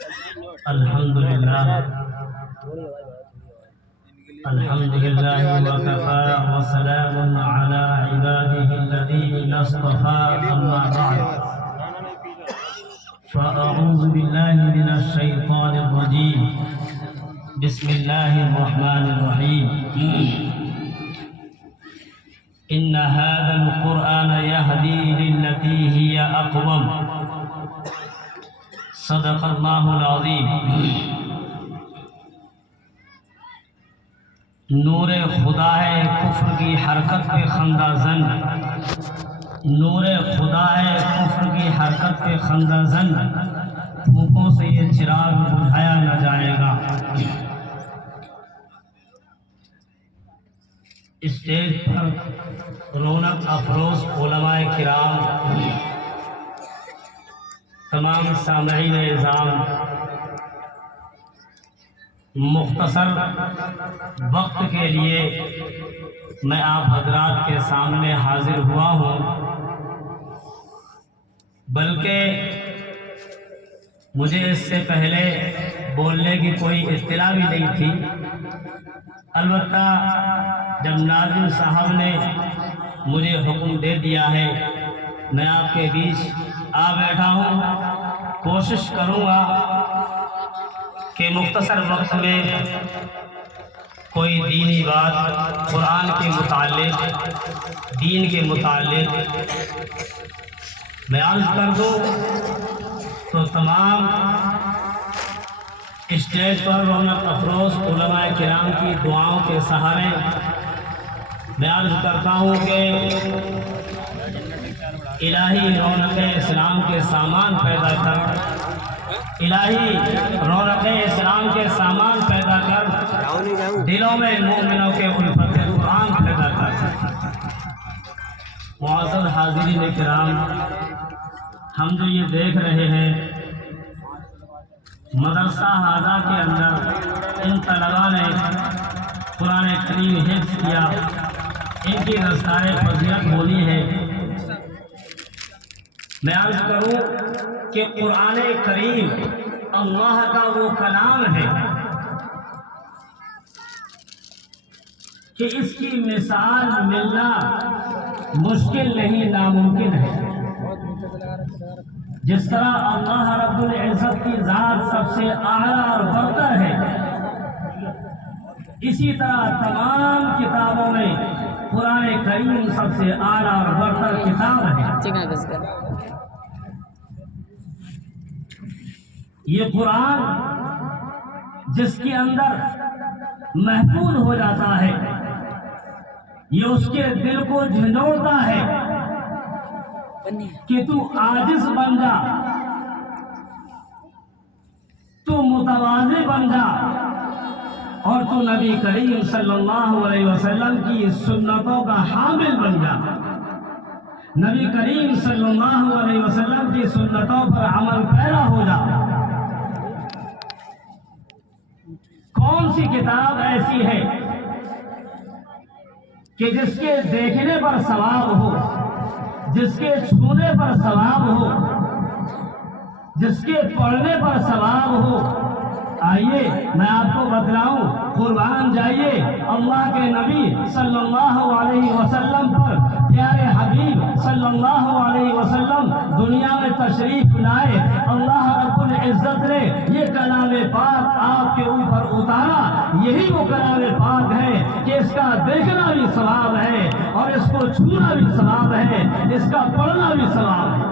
الحمدللہ وکفى وسلام على عباده الذين اصطفى اما بعد فاعوذ باللہ من الشیطان الرجیم بسم اللہ الرحمن الرحیم ان هذا القرآن يهدي للتي هي اقوم صدق اللہ العظیم۔ نور خدا ہے کفر کی حرکت پہ خندہ زن، نور خدا ہے کفر کی حرکت پہ خندہ زن، پھوکوں سے یہ چراغ بجھایا نہ جائے گا۔ اسٹیج پر رونق افروز علماء کرام، تمام سامعین اعظام، مختصر وقت کے لیے میں آپ حضرات کے سامنے حاضر ہوا ہوں، بلکہ مجھے اس سے پہلے بولنے کی کوئی اطلاع بھی نہیں تھی۔ البتہ جب ناظم صاحب نے مجھے حکم دے دیا ہے، میں آپ کے بیچ آ بیٹھا ہوں۔ کوشش کروں گا کہ مختصر وقت میں کوئی دینی بات قرآن کے متعلق، دین کے متعلق میں عرض کر دوں، تو تمام اسٹیج پر رونق افروز علماء کرام کی دعاؤں کے سہارے میں عرض کرتا ہوں کہ الہی رونق اسلام کے سامان پیدا کر، الہی رونق اسلام کے سامان پیدا کر، دلوں میں مومنوں کے الفت قرآن پیدا کر۔ معزز حاضرین کرام، ہم جو یہ دیکھ رہے ہیں مدرسہ ہذا کے اندر ان طلباء نے قرآن کریم حفظ کیا، ان کی دستار فضیلت ہوئی ہے۔ میں عرض کروں کہ قرآن کریم اللہ کا وہ کلام ہے کہ اس کی مثال ملنا مشکل نہیں، ناممکن ہے۔ جس طرح اللہ رب العزت کی ذات سب سے اعلیٰ اور برتر ہے، اسی طرح تمام کتابوں میں قرآن کریم سب سے اعلیٰ اور برتر کتاب ہے۔ یہ قرآن جس کے اندر محفوظ ہو جاتا ہے، یہ اس کے دل کو جھنجھوڑتا ہے کہ تو عاجز بن جا، تو متواضع بن جا، اور تو نبی کریم صلی اللہ علیہ وسلم کی سنتوں کا حامل بن جا، نبی کریم صلی اللہ علیہ وسلم کی سنتوں پر عمل پیرا ہو جا۔ کون سی کتاب ایسی ہے کہ جس کے دیکھنے پر ثواب ہو، جس کے چھونے پر ثواب ہو، جس کے پڑھنے پر ثواب ہو؟ آئیے میں آپ کو بتلاؤں، قربان جائیے اللہ کے نبی صلی اللہ علیہ وسلم پر، پیارے حبیب صلی اللہ علیہ وسلم دنیا میں تشریف لائے، اللہ رب العزت نے یہ کلام پاک آپ کے اوپر اتارا۔ یہی وہ کلام پاک ہے کہ اس کا دیکھنا بھی ثواب ہے، اور اس کو چھونا بھی ثواب ہے، اس کا پڑھنا بھی ثواب ہے۔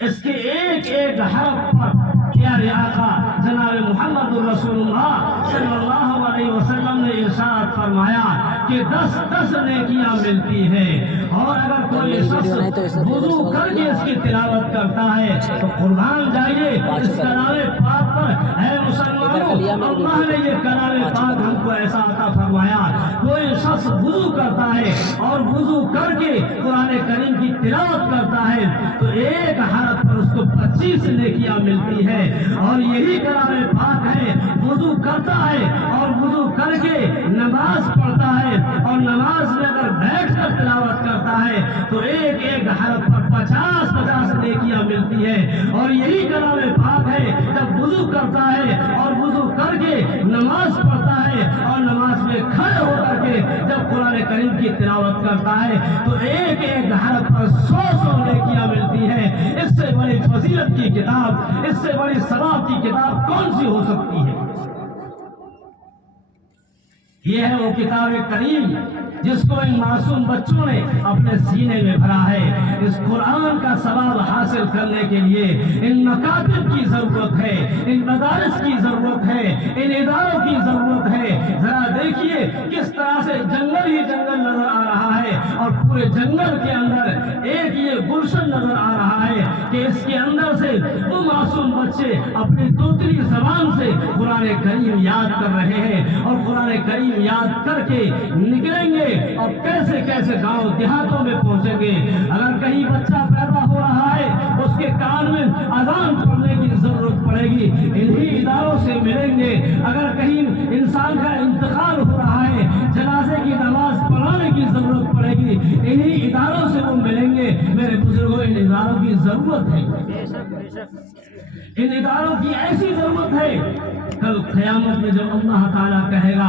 اس کے ایک ایک حرف پر پیارے آقا جناب محمد الرسول اللہ صلی اللہ علیہ وسلم نے ارشاد فرمایا کہ 10 نیکیاں ملتی ہیں، اور اگر کوئی شخص وضو کر کے اس کی تلاوت کرتا ہے تو قربان جائیے اس کلام پاک پر۔ اے مسلمانوں، اللہ نے یہ کلام پاک ہم کو ایسا عطا فرمایا، کوئی شخص وضو کرتا ہے اور وضو کر کے قرآن کریم کی تلاوت کرتا ہے تو ایک حرف پر اس کو 25 نیکیاں ملتی ہے. اور یہی کلام پاک ہے. وضو کرتا ہے اور وضو کر کے نماز پڑھتا ہے اور نماز میں اگر بیٹھ کر تلاوت کرتا ہے تو ایک ایک حرف پر 50 نیکیاں ملتی ہے. اور یہی کلام پاک ہے. جب وضو کرتا ہے اور وضو کر کے نماز پڑھتا ہے اور نماز میں کھڑے ہو کر کے جب قرآن کریم کی تلاوت کرتا ہے تو ایک ایک حرف پر 100 نیکیاں ملتی ہے. اس سے بڑی فضیلت کی کتاب، اس سے بڑی ثواب کی کتاب کون سی ہو سکتی ہے؟ یہ ہے وہ کتاب کریم جس کو ان معصوم بچوں نے اپنے سینے میں بھرا ہے. اس قرآن کا ثواب حاصل کرنے کے لیے ان مکاتب کی ضرورت ہے، ان مدارس کی ضرورت ہے، ان اداروں کی ضرورت ہے. ذرا دیکھیے کس طرح سے جنگل ہی جنگل نظر آ رہا ہے اور پورے جنگل کے اندر ایک یہ گلشن نظر آ رہا ہے کہ اس کے اندر سے وہ معصوم بچے اپنی دوسری زبان سے قرآن کریم یاد کر رہے ہیں اور قرآن کریم یاد کر کے نکلیں گے اور کیسے کیسے گاؤں دیہاتوں میں پہنچیں گے. اگر کہیں بچہ پیدا ہو رہا ہے اس کے کان میں اذان پڑھنے کی ضرورت پڑے گی، انہی اداروں سے ملیں گے. اگر کہیں انسان کا انتقال ہو رہا ہے جنازے کی نماز پڑھانے کی ضرورت پڑے گی، انہی اداروں سے وہ ملیں گے. میرے بزرگوں ان اداروں کی ضرورت ہے، ان اداروں کی ایسی ضرورت ہے. کل قیامت میں جب اللہ تعالیٰ کہے گا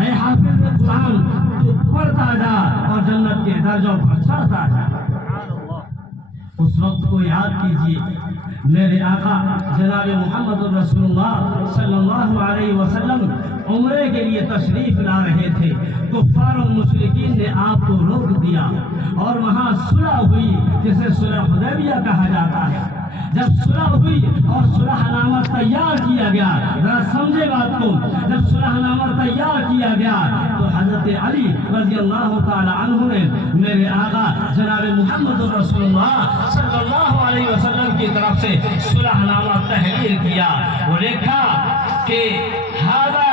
اے حافظ قرآن تو پڑھتا جا اور جنت کے درجوں پر چڑھتا جا، اس وقت کو یاد کیجیے. میرے آقا جناب محمد رسول اللہ صلی اللہ علیہ وسلم عمرے کے لیے تشریف لا رہے تھے. کفار و مشرکین نے آپ کو روک دیا اور وہاں صلح ہوئی جسے صلح حدیبیہ کہا جاتا ہے. جب صلح ہوئی اور صلح نامہ تیار کیا گیا، ذرا سمجھے بات کو، جب صلح نامہ تیار کیا گیا تو حضرت علی رضی اللہ تعالی عنہ نے میرے آقا جناب محمد رسول اللہ صلی اللہ علیہ وسلم کی طرف سے صلح نامہ تحریر کیا. وہ لکھا کہ ھذا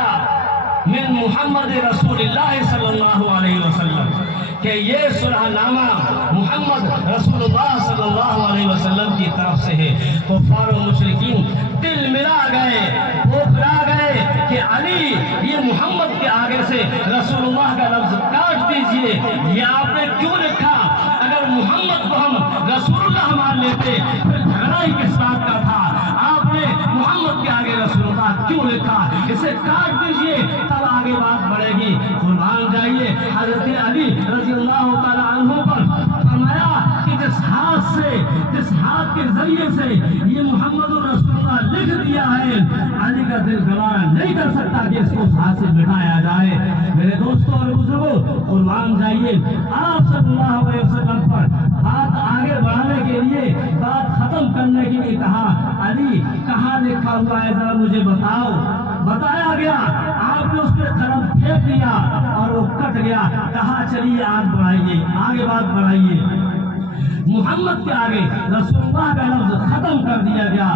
من محمد رسول اللہ صلی اللہ علیہ وسلم، کہ یہ صلح نامہ محمد رسول اللہ صلی اللہ علیہ وسلم کی طرف سے ہے. کفار و مشرکین دل ملا گئے، بوکھلا گئے کہ علی یہ محمد کے آگے سے رسول اللہ کا لفظ کاٹ دیجئے، یہ آپ نے کیوں لکھا؟ اگر محمد کو ہم رسول اللہ مان لیتے پھر جھگڑا ہی کس بات کا تھا؟ آپ نے محمد کے آگے رسول اللہ کیوں لکھا؟ اسے کاٹ دیجئے تب آگے بات بڑھے گی. قربان جائیے حضرت علی رضی اللہ تعالی عنہ پر فرمایا کہ جس ہاتھ کے ذریعے سے یہ محمد رسول اللہ لکھ دیا ہے، علی کا دل گوارا نہیں کر سکتا کہ اس کو اس ہاتھ سے مٹایا جائے. میرے دوستوں اور بزرگوں قربان جائیے آپ صلی اللہ علیہ وسلم پر بات آگے بڑھانے کے لیے، بات ختم کرنے کے لیے کہا علی کہاں لکھا ہوا ہے ذرا مجھے بتاؤ. بتایا گیا، آپ نے اس پہ قلم پھینک دیا اور وہ کٹ گیا. کہا چلیے آپ بڑھائیے، آگے بات بڑھائیے. محمد کے آگے رسول اللہ کا لفظ ختم کر دیا گیا.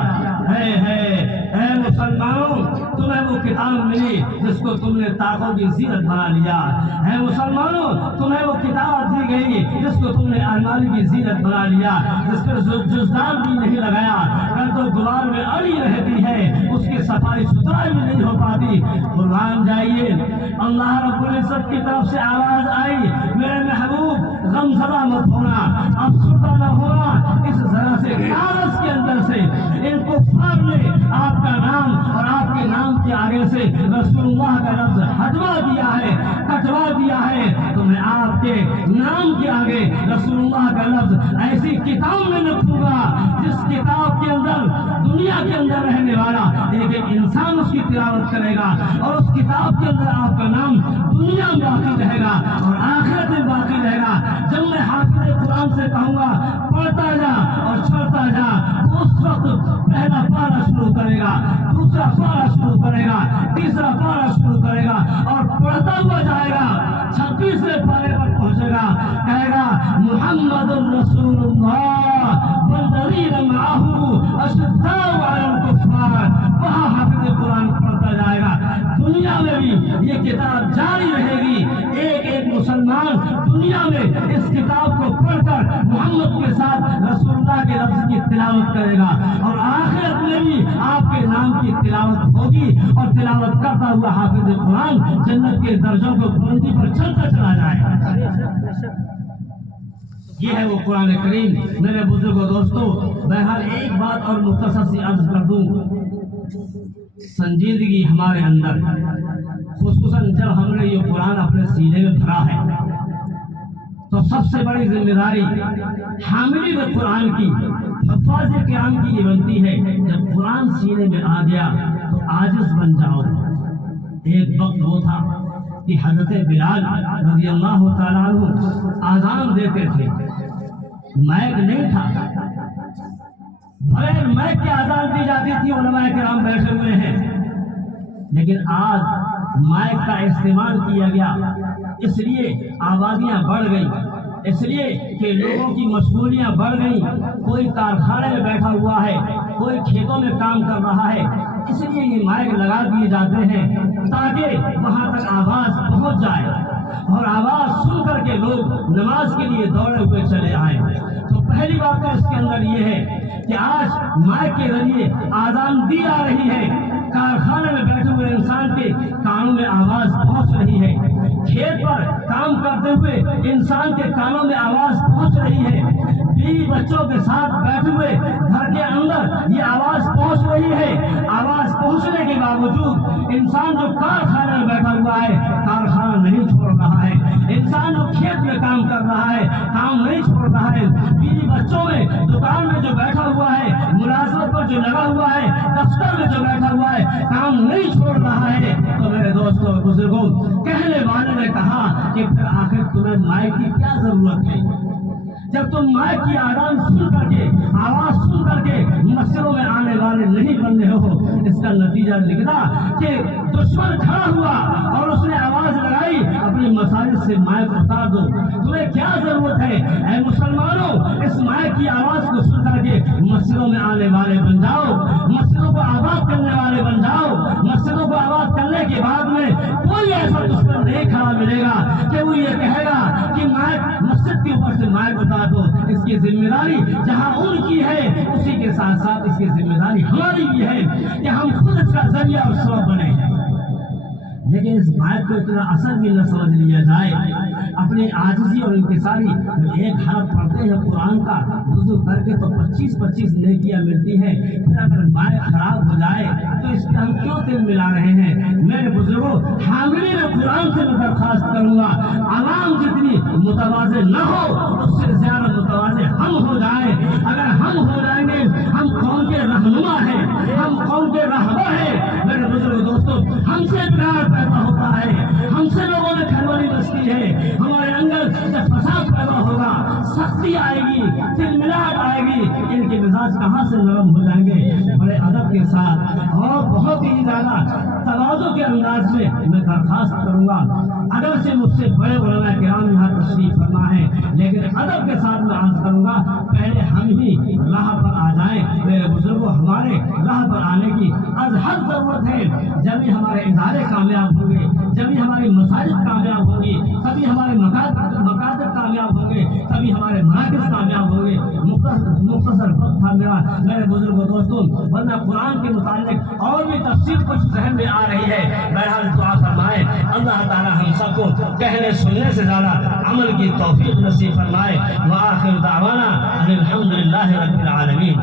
اے مسلمانوں، تمہیں وہ کتاب ملی جس کو تم نے طاقوں کی زینت بنا لیا. اے مسلمانوں، تمہیں وہ کتاب دی گئی جس کو تم نے الماری کی زینت بنا لیا، جس پر جزدان بھی نہیں لگایا، گرد و غبار میں اڑی رہتی ہے، اس کی صفائی ستھرائی بھی نہیں ہو پاتی. قربان جائیے اللہ رب العزت کی طرف سے آواز آئی میرے محبوب غم زدہ مت ہونا، افسردہ نہ ہونا. اس ذرا سے کاغذ کے اندر سے ان کفار نے آپ کا نام اور آپ کے نام کے آگے سے رسول اللہ کا لفظ ہٹوا دیا ہے، کٹوا دیا ہے. تو میں آپ کے نام کے آگے رسول اللہ کا لفظ ایسی کتاب میں لکھوں گا جس کتاب کے اندر دنیا کے اندر رہنے والا ایک انسان اس کی تلاوت کرے گا اور اس کتاب کے اندر آپ کا نام دنیا میں باقی رہے گا اور آخرت میں باقی رہے گا. جب میں حافظ قرآن سے کہوں گا پڑھتا جا اور چھڑتا جا، اس وقت پہلا پارہ شروع کرے گا، دوسرا پارہ شروع کرے گا، تیسرا پارہ شروع کرے گا اور پڑھتا ہوا جائے گا. 26ویں پارے پر پہنچے گا، کہے گا محمد رسول اللہ والذین معہ اشداء علی الکفار. وہاں حافظ قرآن پڑھتا جائے گا. دنیا میں بھی یہ کتاب جاری رہے گی. ایک ایک مسلمان مسلمان دنیا میں اس کتاب کو پڑھ کر محمد کے ساتھ رسول اللہ کے لفظ کی تلاوت کرے گا، اور آخرت میں بھی آپ کے نام کی تلاوت ہوگی، اور تلاوت کرتا ہوا حافظ قرآن جنت کے درجوں کو بلندی پر چلتا چلا جائے گا۔ یہ ہے وہ قرآن کریم۔ میرے بزرگوں دوستو، بہرحال ایک بات اور مختصر سی عرض کر دوں، سنجیدگی ہمارے اندر، خصوصاً جب ہم نے یہ قرآن اپنے سینے میں بھرا ہے، تو سب سے بڑی ذمہ داری حاملین قرآن کی، حفاظ کرام کی یہ بنتی ہے، جب قرآن سینے میں آ گیا تو عاجز بن جاؤ۔ ایک وقت وہ تھا کہ حضرت بلال رضی اللہ تعالیٰ عنہ آذان دیتے تھے، مائک نہیں تھا، بغیر مائک کے آذان دی جاتی تھی، علماء کرام بیٹھے ہوئے ہیں، لیکن آج مائک کا استعمال کیا گیا، اس لیے آبادیاں بڑھ گئی، اس لیے کہ لوگوں کی مشغولیاں بڑھ گئیں، کوئی کارخانے میں بیٹھا ہوا ہے، کوئی کھیتوں میں کام کر رہا ہے، اس لیے یہ مائک لگا دیے جاتے ہیں تاکہ وہاں تک آواز پہنچ جائے اور آواز سن کر کے لوگ نماز کے لیے دوڑے ہوئے چلے آئیں۔ تو پہلی بات تو اس کے اندر یہ ہے کہ آج مائک کے ذریعے آذان دی جا رہی ہے، کارخانے میں بیٹھے ہوئے انسان کے کانوں میں آواز پہنچ رہی ہے، کھیت پر کام کرتے ہوئے انسان کے کانوں میں آواز پہنچ رہی ہے، بیوی بچوں کے ساتھ بیٹھے ہوئے گھر کے اندر یہ آواز پہنچ رہی ہے۔ آواز پہنچنے کے باوجود انسان جو کارخانے میں بیٹھا ہوا ہے کارخانہ نہیں چھوڑ رہا ہے، انسان جو کھیت میں کام کر رہا ہے کام نہیں چھوڑ رہا ہے، بیوی بچوں میں دکان میں جو بیٹھا ہوا ہے، ملازمت پر جو لگا ہوا ہے، دفتر میں جو بیٹھا ہوا ہے کام نہیں چھوڑ رہا ہے۔ تو میرے دوستوں اور بزرگوں، کہنے والے نے کہا کہ پھر آخر تمہیں مائک کی کیا ضرورت ہے؟ جب تم مائک کی آذان سن کر کے، آواز سن کر کے مسجدوں میں آنے والے نہیں بن رہے ہو، اس کا نتیجہ نکلا کہ دشمن کھڑا ہوا اور اس نے آواز لگائی اپنی مساجد سے مائک اتار دو۔ تمہیں کیا ضرورت ہے اے مسلمانوں؟ اس مائک کی آواز کو سن کر کے مسجدوں میں آنے والے بن جاؤ، مسجدوں کو آباد کرنے والے بن جاؤ۔ مسجدوں کو آباد کرنے کے بعد میں کوئی ایسا دشمن نہیں کھڑا ملے گا کہ وہ یہ کہے گا کہ مائک مسجد کے اوپر سے مائک اتار دو۔ اس کی ذمہ داری جہاں ان کی ہے، اسی کے ساتھ ساتھ اس کی ذمہ داری ہماری بھی ہے کہ ہم خود اس کا ذریعہ اور سبب بنے۔ لیکن اس بات کو اتنا اثر بھی نہ سمجھ لیا جائے، اپنی عاجزی اور انکساری، جب ایک حرف پڑھتے ہیں قرآن کا وضو کر کے تو 25 نیکیاں ملتی ہیں، پھر اگر مائک خراب ہو جائے تو اس پہ ہم کیوں دل ملا رہے ہیں؟ میرے بزرگوں، حاملین قرآن سے میں درخواست کروں گا، عوام جتنی متواضع نہ ہو اس سے زیادہ متواضع ہم ہو جائیں۔ اگر ہم ہو جائیں گے، ہم قوم کے رہنما ہیں، ہم قوم کے رہبر ہیں۔ میرے بزرگ دوستوں، ہم سے پیار پیدا ہوتا ہے، ہم سے لوگوں میں کھلوالی بستی ہے، ہمارے اندر جب فساد پیدا ہوگا، سختی آئے گی، تلملاہٹ آئے گی، ان کے مزاج کہاں سے نرم ہو جائیں گے؟ بڑے ادب کے ساتھ اور بہت ہی زیادہ تواضع کے انداز میں میں درخواست کروں گا، اگر سے مجھ سے بڑے علماء کرام یہاں تشریف فرما ہے، لیکن ادب کے ساتھ میں عرض کروں گا پہلے ہم ہی راہ پر آ جائیں۔ میرے بزرگوں، ہمارے راہ پر آنے کی از حد ضرورت ہے، جب ہی ہمارے ادارے کامیاب ہوں گے، جب ہی ہماری مساجد کامیاب ہوں گی، تبھی ہمارے مکاتب کامیاب ہوں گے، تبھی ہمارے مراکز کامیاب ہوں گے۔ مختصر وقت تھا میرا میرے بزرگوں دوستوں، ورنہ قرآن کے متعلق اور بھی تفصیل کچھ ذہن میں آ رہی ہے۔ بہرحال دعا فرمائے اللہ تعالی ہم سب کو کہنے سننے سے زیادہ عمل کی توفیق نصیب فرمائے۔ وآخر دعوانا ان الحمد للہ رب العالمین۔